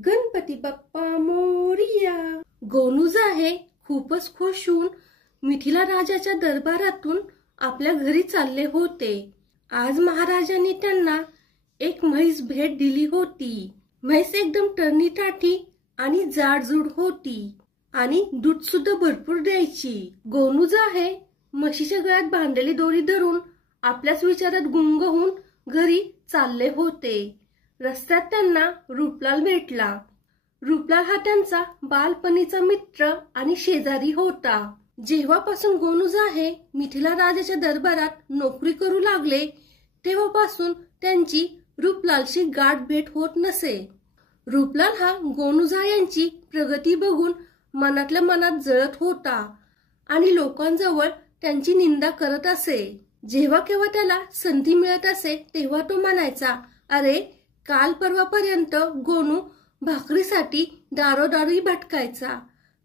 गणपती बाप्पा मोरिया। गोनूजा हे खूपच खुश होऊन मिथिला राजाच्या दरबारातून आपल्या घरी चालले होते। आज महाराजांनी त्यांना एक म्हैस भेट दिली होती। म्हैस एकदम टर्नीटाठी आणि जाडजूड होती आणि दूध सुद्धा भरपूर द्यायची। गोनूजा हे म्हशीच्या गळ्यात बांधलेली दोरी धरून आपल्याच विचारात गुंग होऊन घरी चालले होते। रस्त्यात त्यांना रूपलाल भेटला। रूपलाल हा त्यांचा बालपणीचा मित्र आणि शेजारी होता। जेव्हापासून गोनूजा हे मिथिला राजाच्या दरबारात नोकरी करू लागले तेव्हापासून त्यांची रूपलालशी गाठ भेट होत नसे। रूपलाल हा गोनूजा यांची प्रगती बघून मनातल्या मनात जळत होता आणि लोकांजवळ त्यांची निंदा करत असे। जेव्हा केव्हा त्याला संधी मिळत असे तेव्हा तो म्हणायचा, अरे काल परवापर्यंत गोनू भाकरीसाठी दारोदारी भटकायचा,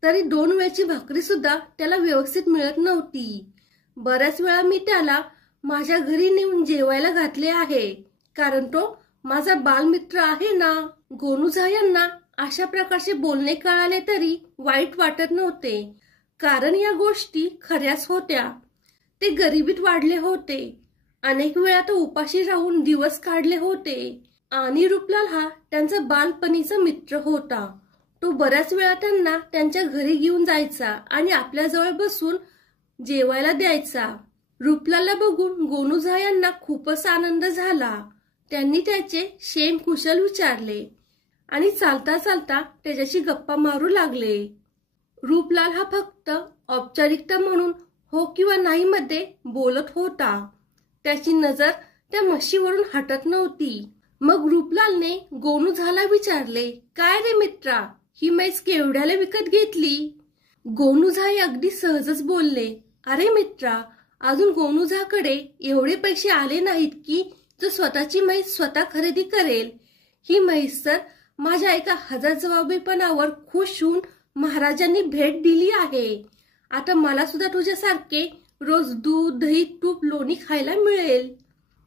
तरी 2 वेळची भाकरी सुद्धा त्याला व्यवस्थित मिळत नव्हती। बऱ्याच वेळा मी त्याला माझ्या घरी नेऊन जेवायला घातले आहे, कारण तो माझा बालमित्र आहे ना। गोनूजा यांना अशा प्रकारचे बोलणे कळाले तरी वाईट वाटत नव्हते, कारण या गोष्टी खऱ्याच होत्या। ते गरिबीत वाढले होते, अनेक वेळा तो उपाशी राहून दिवस काढले होते आणि रूपलाल हा त्यांचा बालपणीचा मित्र होता। तो बऱ्याच वेळा त्यांना त्यांच्या घरी घेऊन जायचा आणि आपल्या जवळ बसून जेवायला द्यायचा। रूपलालला बघून गोनूजा यांना खूपच आनंद झाला। त्यांनी त्याचे क्षेम कुशल विचारले आणि चालता चालता त्याच्याशी गप्पा मारू लागले। रूपलाल हा फक्त औपचारिकता म्हणून हो किंवा नाही मध्ये बोलत होता। त्याची नजर त्या म्हशीवरून हटत नव्हती। मग रूपलालने गोनूजाला विचारले, काय रे मित्रा, ही म्हैस केवढ्याला विकत घेतली? गोनूजा हे अगदी सहजच बोलले, अरे मित्रा, अजून गोनूजाकडे एवढे पैसे आले नाहीत की जो स्वतःची म्हैस स्वतः खरेदी करेल। ही म्हैस तर माझ्या एका हजरजबाबीपणावर खुश होऊन महाराजांनी भेट दिली आहे। आता मला सुद्धा तुझ्यासारखे रोज दूध, दही, तूप, लोणी खायला मिळेल।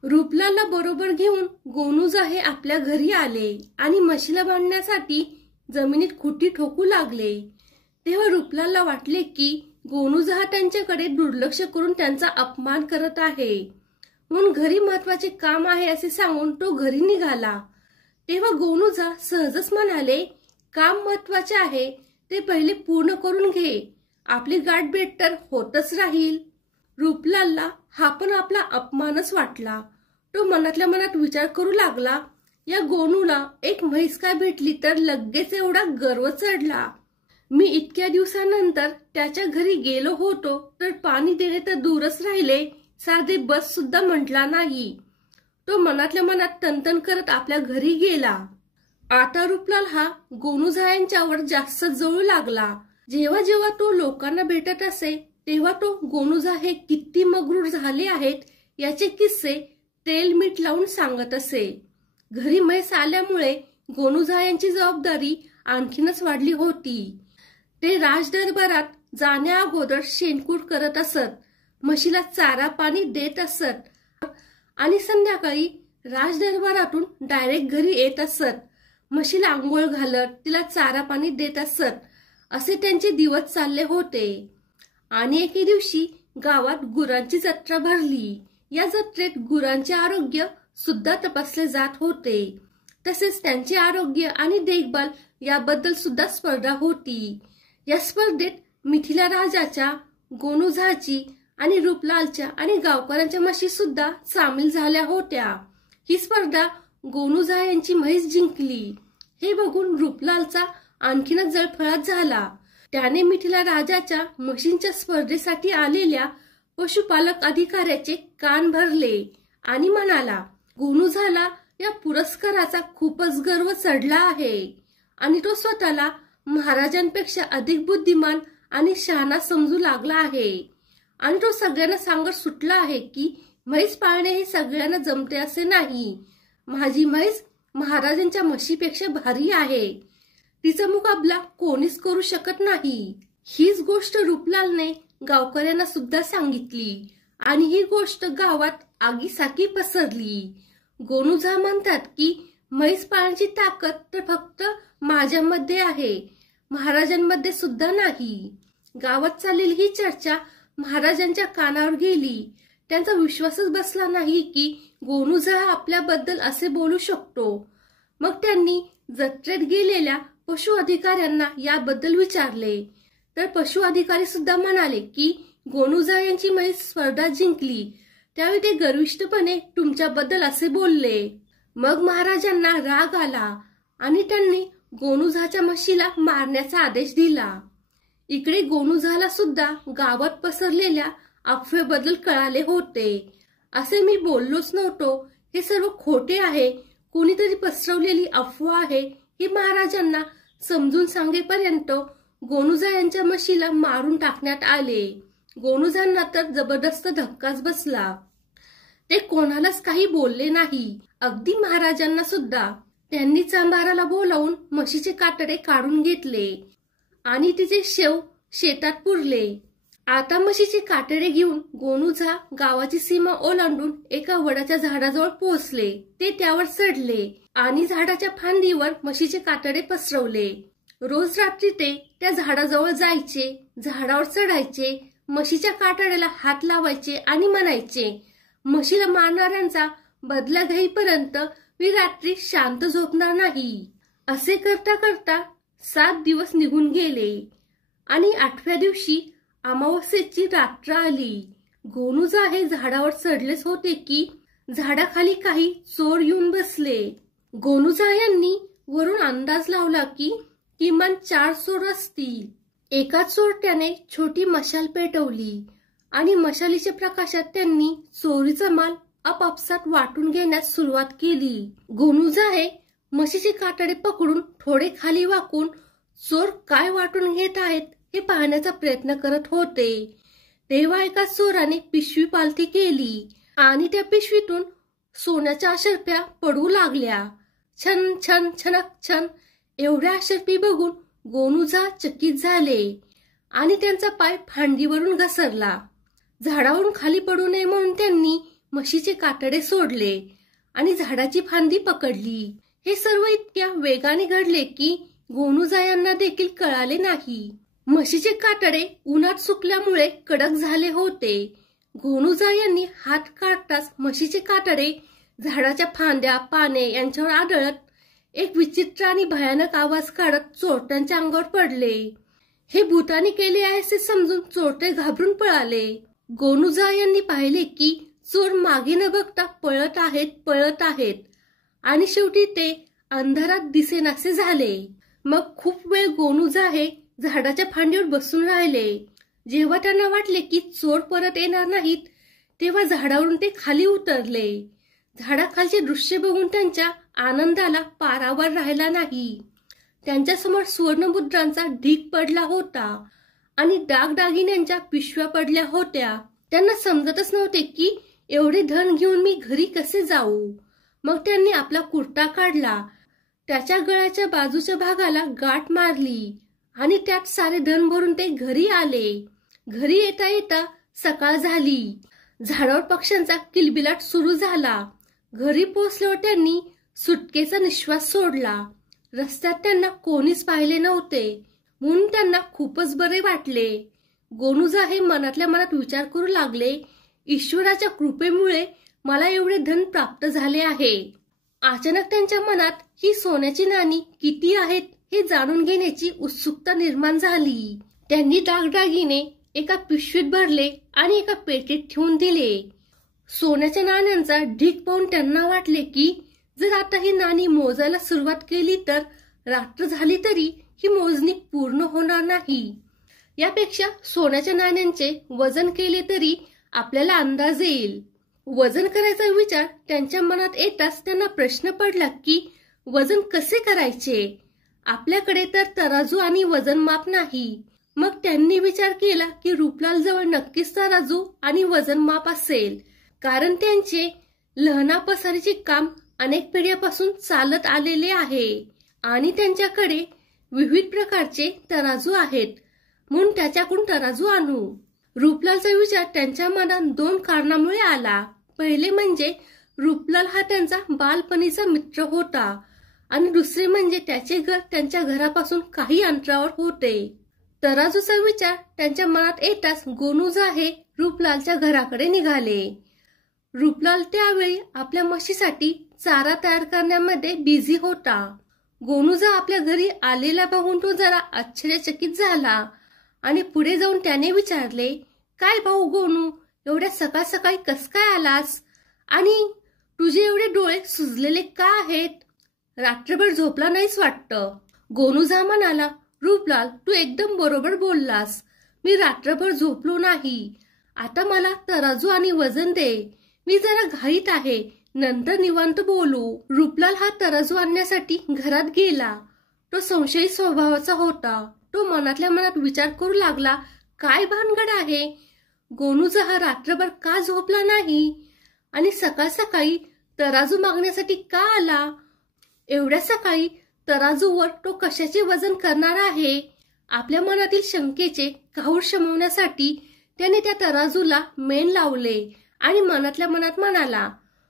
रूपलालला बरोबर घेऊन गोनूजा हे आपल्या घरी आले आणि म्हशीला बांधण्यासाठी जमिनीत खुटी ठोकू लागले। तेव्हा रूपलालला वाटले की गोनूजा हा त्यांच्याकडे दुर्लक्ष करून त्यांचा अपमान करत आहे, म्हणून घरी महत्वाचे काम आहे असे सांगून तो घरी निघाला। तेव्हा गोनूजा सहजच म्हणाले, काम महत्वाचे आहे ते पहिले पूर्ण करून घे, आपली गाठ भेट तर होतच राहील। रूपलालला हा पण आपला अपमानच वाटला। तो मनातल्या मनात विचार करू लागला, या गोनूला एक म्हैस काय भेटली तर लगेच एवढा गर्व चढला। मी इतक्या दिवसानंतर त्याच्या घरी गेलो होतो तर पाणी देणे तर दूरच राहिले, साधे बस सुद्धा म्हटला नाही। तो मनातल्या मनात तनतन करत आपल्या घरी गेला। आता रूपलाल हा गोनूजा यांच्यावर जास्त जळू लागला। जेव्हा जेव्हा तो लोकांना भेटत असे तेव्हा तो गोनूजा हे किती मग्रूर झाले आहेत याचे किस्से तेल मीठ लावून सांगत असे। घरी म्हैस आल्यामुळे गोनूजा यांची जबाबदारी आणखीनच वाढली होती। ते राजदरबारात जाण्या अगोदर शेणकूट करत असत, म्हशीला चारा पाणी देत असत आणि संध्याकाळी राजदरबारातून डायरेक्ट घरी येत असत। म्हशीला आंघोळ घालत, तिला चारा पाणी देत असत। असे त्यांचे दिवस चालले होते आणि एके दिवशी गावात गुरांची जत्रा भरली। या जत्रेत गुरांचे आरोग्य सुद्धा तपासले जात होते, तसेच त्यांचे आरोग्य आणि देखभाल याबद्दल सुद्धा स्पर्धा होती। या स्पर्धेत मिथिला राजाच्या, गोनूजाची आणि रूपलालच्या आणि गावकऱ्यांच्या म्हशी सुद्धा सामील झाल्या होत्या। ही स्पर्धा गोनूजा यांची म्हैस जिंकली हे बघून रूपलालचा आणखीनच जळफळाट झाला। त्याने मिथिला राजाच्या म्हशींच्या स्पर्धेसाठी आलेल्या पशुपालक अधिकाऱ्याचे कान भरले आणि म्हणाला, गोनूजाला या पुरस्काराचा खूपच गर्व चढला आहे आणि तो स्वतःला महाराजांपेक्षा अधिक बुद्धिमान आणि शहाणा समजू लागला आहे आणि तो सगळ्यांना सांगत सुटला आहे की म्हैस पाळणे हे सगळ्यांना जमते असे नाही। माझी म्हैस महाराजांच्या म्हशीपेक्षा भारी आहे, तिचा मुकाबला कोणीच करू शकत नाही। हीच गोष्ट रूपलालने गावकऱ्यांना सुद्धा सांगितली आणि ही गोष्ट गावात आगीसारखी पसरली। गोनूजा म्हणतात की म्हैस पाळण्याची ताकद तर फक्त राजांमध्ये आहे, महाराजांमध्ये सुद्धा नाही. गावात चाललेली ही चर्चा महाराजांच्या कानावर गेली. त्यांचा विश्वासच बसला नाही की गोनूजा आपल्याबद्दल असे बोलू शकतो. मग त्यांनी जत्रेत गेलेल्या पशु अधिकाऱ्यांना याबद्दल विचारले, तर पशु अधिकारी सुद्धा म्हणाले की गोनूजा यांची म्हैस स्पर्धा जिंकली, त्यावेळी ते गर्विष्ठपणे तुमच्याबद्दल असे बोलले. मग महाराजांना राग आला आणि त्यांनी गोनूजाच्या म्हशीला मारण्याचा आदेश दिला. इकडे गोनूजाला सुद्धा गावात पसरलेल्या अफवेबद्दल कळाले होते. असे मी बोललोच नव्हतो, हे सर्व खोटे आहे, कोणीतरी पसरवलेली अफवा आहे हे महाराजांना समजून सांगेपर्यंत गोनूजा यांच्या म्हशीला मारून टाकण्यात आले. गोनूजांना तर जबरदस्त धक्काच बसला. ते कोणालाच काही बोलले नाही, अगदी महाराजांना सुद्धा. त्यांनी चांभाराला बोलावून म्हशीचे कातडे काढून घेतले आणि तिचे शेव शेतात पुरले. आता म्हशीचे कातडे घेऊन गोनूजा गावाची सीमा ओलांडून एका वडाच्या झाडाजवळ पोहोचले. ते त्यावर चढले आणि झाडाच्या फांदीवर म्हशीचे कातडे पसरवले. रोज रात्री ते त्या झाडाजवळ जायचे, झाडावर चढायचे, म्हशीच्या कातड्याला हात लावायचे आणि म्हणायचे, म्हशीला मारणाऱ्यांचा बदला घेईपर्यंत मी रात्री शांत झोपणार नाही. असे करता करता 7 दिवस निघून गेले आणि 8व्या दिवशी अमावस्येची रात्र आली. गोनूजा हे झाडावर चढलेच होते की झाडाखाली काही चोर येऊन बसले. गोनूजा यांनी वरून अंदाज लावला की किमान 4 चोर असतील. एका चोरट्याने छोटी मशाल पेटवली आणि मशालीच्या प्रकाशात त्यांनी चोरीचा माल आपापसात वाटून घेण्यास सुरुवात केली. गोनूजा हे म्हशीचे कातडे पकडून थोडे खाली वाकून चोर काय वाटून घेत आहेत हे पाहण्याचा प्रयत्न करत होते. तेव्हा एका चोराने पिशवी पालथी केली आणि त्या पिशवीतून सोन्याच्या अशर्फ्या पडू लागल्या. छन छन छनक छन. एवढ्या अशर्फी बघून गोनूजा चकित झाले आणि त्यांचा पाय फांदीवरून घसरला. झाडावरून खाली पडू नये म्हणून त्यांनी म्हशीचे कातडे सोडले आणि झाडाची फांदी पकडली. हे सर्व इतक्या वेगाने घडले की गोनूजा यांना देखील कळाले नाही. म्हशीचे कातडे उन्हात सुकल्यामुळे कडक झाले होते. गोनूजा यांनी हात काढताच म्हशीचे कातडे झाडाच्या फांद्या, पाने यांच्यावर आदळत एक विचित्र आणि भयानक आवाज काढत चोरट्यांच्या अंगावर पडले. हे भूतानी केले आहे असे समजून चोरटे घाबरून पळाले. गोनूजा यांनी पाहिले की चोर मागे न बघता पळत आहेत आणि शेवटी ते अंधारात दिसेनासे झाले. मग खूप वेळ गोनूजा हे झाडाच्या फांदीवर बसून राहिले. जेव्हा त्यांना वाटले की चोर परत येणार नाहीत, तेव्हा झाडावरून ते खाली उतरले. झाडाखालचे दृश्य बघून त्यांच्या आनंदाला पारावर राहिला नाही. त्यांच्यासमोर सुवर्णमुद्रांचा ढीग पडला होता आणि दागदागिन्यांच्या पिशव्या पडल्या होत्या. त्यांना समजतच नव्हते की एवढे धन घेऊन मी घरी कसे जाऊ. मग त्यांनी आपला कुर्ता काढला, त्याच्या गळ्याच्या बाजूच्या भागाला गाठ मारली आणि त्यात सारे धन भरून ते घरी आले. घरी येता येता सकाळ झाली. झाडावर पक्ष्यांचा किलबिलाट सुरू झाला. घरी पोहोचल्यावर त्यांनी सुटकेचा निश्वास सोडला. रस्त्यात त्यांना कोणीच पाहिले नव्हते म्हणून त्यांना खूपच बरे वाटले. गोनूजा हे मनातल्या मनात विचार करू लागले, ईश्वराच्या कृपेमुळे मला एवढे धन प्राप्त झाले आहे. अचानक त्यांच्या मनात ही सोन्याची नाणी किती आहेत हे जाणून घेण्याची उत्सुकता निर्माण झाली. त्यांनी दागदागिने एका पिशवीत भरले आणि एका पेटीत ठेवून दिले. सोन्याच्या नाण्यांचा ढीग पाहून त्यांना वाटले की जर आता ही नाणी मोजायला सुरुवात केली तर रात्र झाली तरी ही मोजणी पूर्ण होणार नाही. यापेक्षा सोन्याच्या नाण्यांचे वजन केले तरी आपल्याला अंदाज येईल. वजन करायचा विचार त्यांच्या मनात येताच त्यांना प्रश्न पडला की वजन कसे करायचे. आपल्याकडे तर तराजू आणि वजन माप नाही. मग त्यांनी विचार केला की रूपलाल जवळ नक्कीच तराजू आणि वजन माप असेल, कारण त्यांचे लहाना पसारीचे काम अनेक पिढ्यापासून चालत आलेले आहे आणि त्यांच्याकडे विविध प्रकारचे तराजू आहेत, म्हणून त्याच्याकडून तराजू आणू. रूपलालचा विचार त्यांच्या मनात 2 कारणामुळे आला. पहिले म्हणजे रूपलाल हा त्यांचा बालपणीचा मित्र होता आणि दुसरे म्हणजे त्याचे घर त्यांच्या घरापासून काही अंतरावर होते. तराजूचा विचार त्यांच्या मनात येताच गोनूजा हे रूपलालच्या घराकडे निघाले. रूपलाल त्यावेळी आपल्या म्हशीसाठी चारा तयार करण्यामध्ये बिझी होता. गोनूजा आपल्या घरी आलेला बघून तो जरा आश्चर्यचकित झाला आणि पुढे जाऊन त्याने विचारले, काय भाऊ गोनू, एवढ्या सकाळ सकाळी कस काय आलास आणि तुझे एवढे डोळे सुजलेले का आहेत? रात्रभर झोपला नाहीस वाटतं. गोनूजा म्हणाला, रूपलाल तू एकदम बरोबर बोललास, मी रात्रभर झोपलो नाही. आता मला तराजू आणि वजन दे, मी जरा घाईत आहे, नंतर निवांत बोलू. रूपलाल हा तराजू आणण्यासाठी घरात गेला. तो संशयी स्वभावाचा होता. तो मनातल्या मनात विचार करू लागला, काय भानगड आहे, गोनूजा हा रात्रभर का झोपला नाही आणि सकाळ सकाळी तराजू मागण्यासाठी का आला? एवढ्या सकाळी तराजूवर तो कशाचे वजन करणार आहे? आपल्या मनातील शंकेचे काहूर शमवण्यासाठी त्याने त्या तराजूला मेण लावले आणि मनातल्या मनात म्हणाला,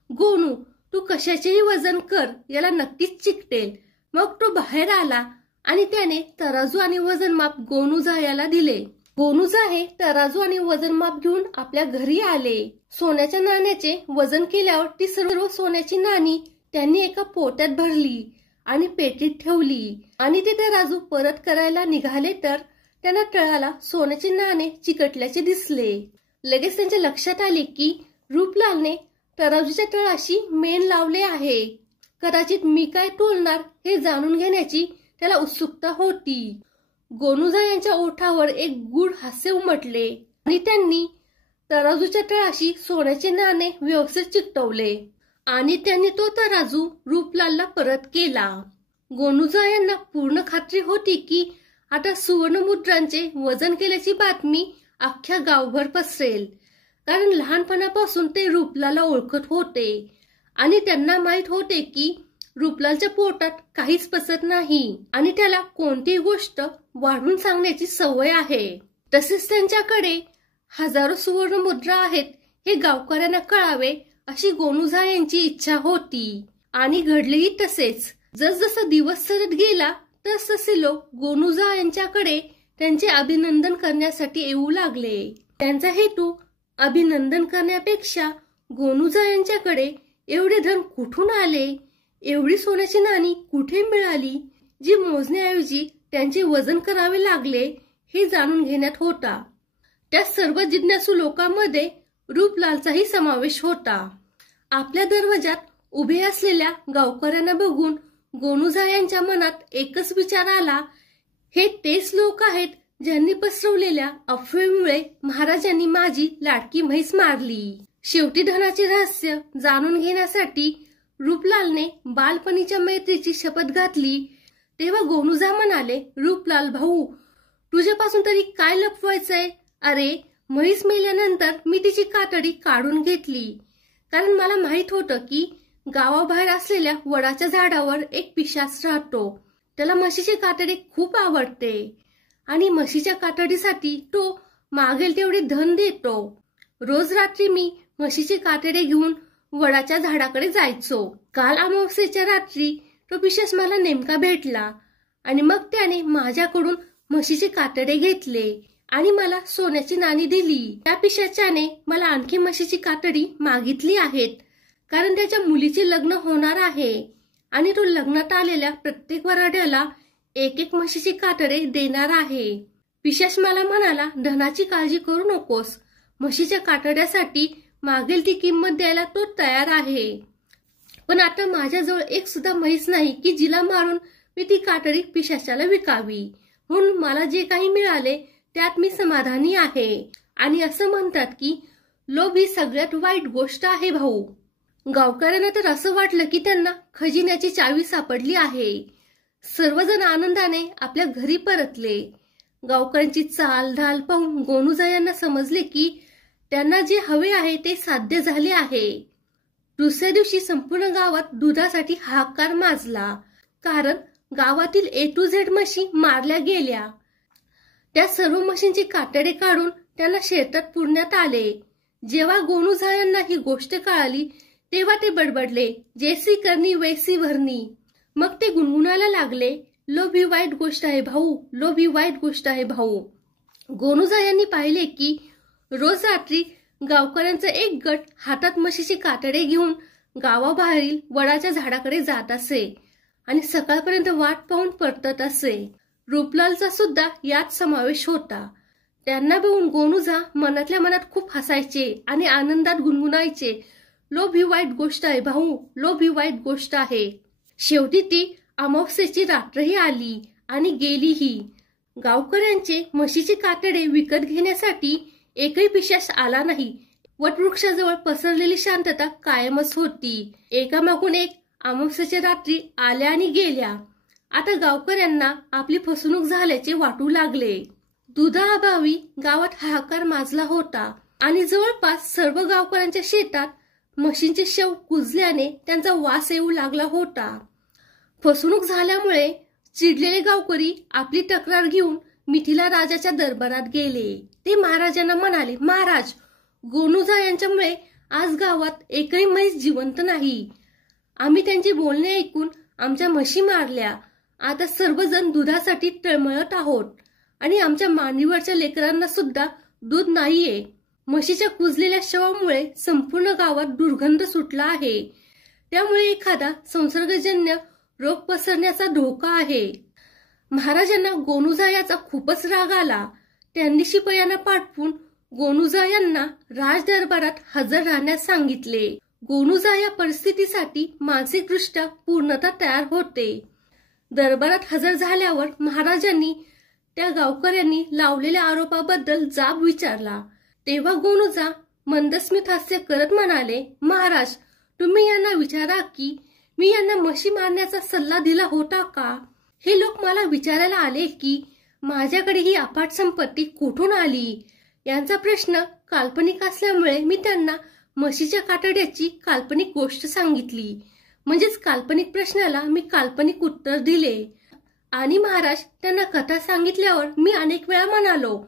गोनू तू कशाचेही वजन कर, याला नक्कीच चिकटेल. मग तो बाहेर आला आणि त्याने तराजू आणि वजनमाप गोनूजा याला दिले. गोनूजा हे तराजू आणि वजनमाप घेऊन आपल्या घरी आले. सोन्याच्या नाण्याचे वजन केल्यावर ती सर्व सोन्याची नाणी त्यांनी एका पोत्यात भरली आणि पेटीत ठेवली आणि ते तराजू परत करायला निघाले तर त्यांना तळाला सोन्याचे नाणे चिकटल्याचे दिसले. लगेच त्यांच्या लक्षात आले की रूपलालने तराजूच्या तळाशी मेण लावले आहे. कदाचित मी काय तोलणार हे जाणून घेण्याची त्याला उत्सुकता होती. गोनूजा यांच्या ओठावर एक गूढ हास्य उमटले आणि त्यांनी तराजूच्या तळाशी सोन्याचे नाणे व्यवस्थित चिकटवले आणि त्यांनी तो तराजू रूपलालला परत केला. गोनूजा यांना पूर्ण खात्री होती की आता सुवर्णमुद्रांचे वजन केल्याची बातमी अख्ख्या गावभर पसरेल, कारण लहानपणापासून ते रूपलालला ओळखत होते आणि त्यांना माहित होते की रूपलालच्या पोटात काहीच पचत नाही आणि त्याला कोणतीही गोष्ट वाढवून सांगण्याची सवय आहे. तसेच त्यांच्याकडे हजारो सुवर्ण मुद्रा आहेत हे गावकऱ्यांना कळावे अशी गोनूजा यांची इच्छा होती आणि घडलेही तसेच. जसजसा दिवस सरत गेला तसतसे लोक गोनूजा यांच्याकडे त्यांचे अभिनंदन करण्यासाठी येऊ लागले. त्यांचा हेतू अभिनंदन करण्यापेक्षा गोनूजा यांच्याकडे एवढे धन कुठून आले, एवढी सोन्याची नाणी कुठे मिळाली जी मोजण्याऐवजी त्यांचे वजन करावे लागले हे जाणून घेण्यात होता. त्या सर्व जिज्ञासू लोकांमध्ये रूपलालचाही समावेश होता. आपल्या दरवाजात उभे असलेल्या गावकऱ्यांना बघून गोनूजा यांच्या मनात एकच विचार आला, हे तेच लोक आहेत ज्यांनी पसरवलेल्या अफवेमुळे महाराजांनी माझी लाडकी म्हैस मारली. शेवटी धनाचे रहस्य जाणून घेण्यासाठी रूपलालने बालपणीच्या मैत्रीची शपथ घातली. तेव्हा गोनूजा म्हणाले, रूपलाल भाऊ, तुझ्यापासून तरी काय लपवायचंय? अरे, म्हैस मेल्यानंतर मी तिची कातडी काढून घेतली, कारण मला माहित होतं की गावाबाहेर असलेल्या वडाच्या झाडावर एक पिशाच राहतो. त्याला म्हशीची कातडी खूप आवडते आणि म्हशीच्या कातडीसाठी तो मागेल तेवढे धन देतो. रोज रात्री मी म्हशीची कातडी घेऊन वडाच्या झाडाकडे जायचो. काल अमावस्येच्या रात्री तो पिशाच मला नेमका भेटला आणि मग त्याने माझ्याकडून म्हशीचे कातडे घेतले आणि मला सोन्याची नाणी दिली. त्या पिशाच्याने मला आणखी म्हशीची कातडी मागितली आहेत, कारण त्याच्या मुलीचे लग्न होणार आहे आणि तो लग्नात आलेल्या प्रत्येक वराड्याला एक एक म्हशीची कातडे देणार आहे. पिशाच मला म्हणाला, धनाची काळजी करू नकोस, म्हशीच्या कातड्यासाठी मागेल ती किंमत द्यायला तो तयार आहे. पण आता माझ्याजवळ एक सुद्धा म्हैस नाही की जिला मारून मी ती कातडी पिशाच्याला विकावी. म्हणून मला जे काही मिळाले त्यात मी समाधानी आहे. आणि असं म्हणतात की लोभ ही सगळ्यात वाईट गोष्ट आहे भाऊ. गावकऱ्यांना तर असं वाटलं की त्यांना खजिन्याची चावी सापडली आहे. सर्वजण आनंदाने आपल्या घरी परतले. गावकऱ्यांची चाल ढाल पाहून गोनूजा यांना समजले की त्यांना जे हवे आहे ते साध्य झाले आहे. दुसऱ्या दिवशी संपूर्ण गावात दुधासाठी हाहाकार माजला, कारण गावातील A to Z म्हशी मारल्या गेल्या. त्या सर्व म्हशींची कातडे काढून त्यांना शेतात पुरण्यात आले. जेव्हा गोनूजा यांना ही गोष्ट कळाली तेव्हा ते बडबडले, जैसी करनी वैसी भरनी. मग ते गुणगुणायला लागले, लोभ ही वाईट गोष्ट आहे भाऊ, लोभ ही वाईट गोष्ट आहे भाऊ. गोनुजा यांनी पाहिले की रोज रात्री गावकऱ्यांचा एक गट हातात म्हशीचे कातडे घेऊन गावाबाहेरील वडाच्या झाडाकडे जात असे आणि सकाळपर्यंत वाट पाहून परतत असे. रूपलालचा सुद्धा यात समावेश होता. त्यांना बघून गोनुजा मनातल्या मनात खूप हसायचे आणि आनंदात गुणगुणायचे, लोभ ही वाईट गोष्ट आहे भाऊ, लोभ ही वाईट गोष्ट आहे. शेवटी ती अमावस्येची रात्रही आली आणि गेलीही. गावकऱ्यांचे म्हशीचे कातडे विकत घेण्यासाठी एकही पिशाच आला नाही. वटवृक्षाजवळ पसरलेली शांतता कायमच होती. एकामागून एक अमावस्येच्या रात्री आल्या आणि गेल्या. आता गावकऱ्यांना आपली फसवणूक झाल्याचे वाटू लागले. दुधाअभावी गावात हाहाकार माजला होता आणि जवळपास सर्व गावकऱ्यांच्या शेतात म्हशींचे शव कुजल्याने त्यांचा वास येऊ लागला होता. फसवणूक झाल्यामुळे चिडलेले गावकरी आपली तक्रार घेऊन मिथिला राजाच्या दरबारात गेले. ते महाराजांना म्हणाले, महाराज, गोनुजा यांच्यामुळे आज गावात एकही म्हैस जिवंत नाही. आम्ही त्यांची बोलणे ऐकून आमच्या म्हशी मारल्या. आता सर्वजण दुधासाठी तळमळत आहोत आणि आमच्या मांडीवरच्या लेकरांना सुद्धा दूध नाहीये. म्हशीच्या कुजलेल्या शवामुळे संपूर्ण गावात दुर्गंध सुटला आहे. त्यामुळे एखादा संसर्गजन्य रोग पसरण्याचा धोका आहे. महाराजांना गोनुजा याचा खूपच राग आला. त्यांनी शिपायांना पाठवून गोनुजा यांना राजदरबारात हजर राहण्यास सांगितले. गोनुजा या परिस्थितीसाठी मानसिकदृष्ट्या पूर्णतः तयार होते. दरबारात हजर झाल्यावर महाराजांनी त्या गावकऱ्यांनी लावलेल्या आरोपाबद्दल जाब विचारला. तेव्हा गोनुजा मंदस्मित हास्य करत म्हणाले, महाराज, तुम्ही यांना विचारा की मी यांना म्हशी मारण्याचा सल्ला दिला होता का? हे लोक मला विचारायला आले की माझ्याकडे ही अफाट संपत्ती कुठून आली. यांचा प्रश्न काल्पनिक असल्यामुळे मी त्यांना म्हशीच्या कातड्याची काल्पनिक गोष्ट सांगितली. म्हणजेच काल्पनिक प्रश्नाला मी काल्पनिक उत्तर दिले. आणि महाराज, त्यांना कथा सांगितल्यावर मी अनेक वेळा म्हणालो,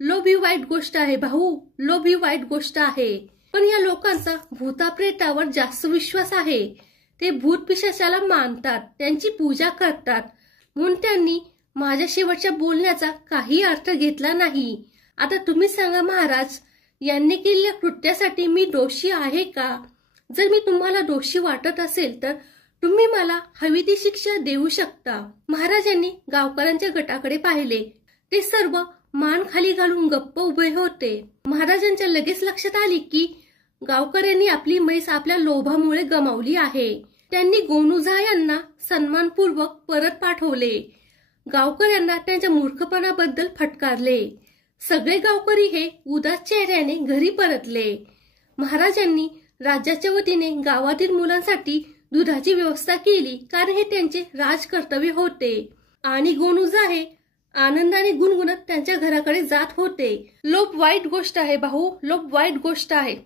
लोभ ही वाईट गोष्ट आहे भाऊ, लोभ ही वाईट गोष्ट आहे. पण या लोकांचा भूताप्रेतावर जास्त विश्वास आहे. ते भूत पिशाचाला मानतात, त्यांची पूजा करतात. म्हणून त्यांनी माझ्या शेवटच्या बोलण्याचा काही अर्थ घेतला नाही. आता तुम्ही सांगा महाराज, यांनी केलेल्या कृत्यासाठी मी दोषी आहे का? जर मी तुम्हाला दोषी वाटत असेल तर तुम्ही मला हवी ती शिक्षा देऊ शकता. महाराजांनी गावकऱ्यांच्या गटाकडे पाहिले. ते सर्व मान खाली घालून गप्प उभे होते. महाराजांच्या लगेच लक्षात आले की गावकऱ्यांनी आपली म्हैस आपल्या लोभामुळे गमावली आहे. त्यांनी गोनुजा यांना सन्मानपूर्वक परत पाठवले. गावकऱ्यांना त्यांच्या मूर्खपणाबद्दल फटकारले. सगळे गावकरी हे उदास चेहऱ्याने घरी परतले. महाराजांनी राज्याच्या वतीने गावातील मुलांसाठी दुधाची व्यवस्था केली, कारण हे त्यांचे राजकर्तव्य होते. आणि गोनुजा हे आनंदाने गुणगुणत त्यांच्या घराकडे जात होते. लोभ वाईट गोष्ट आहे भाऊ, लोभ वाईट गोष्ट आहे.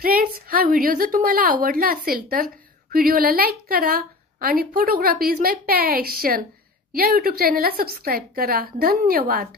फ्रेंड्स, हा व्हिडिओ जर तुम्हाला आवडला असेल तर व्हिडिओला लाईक करा आणि फोटोग्राफी इज माय पॅशन या युट्यूब चॅनलला सबस्क्राईब करा. धन्यवाद.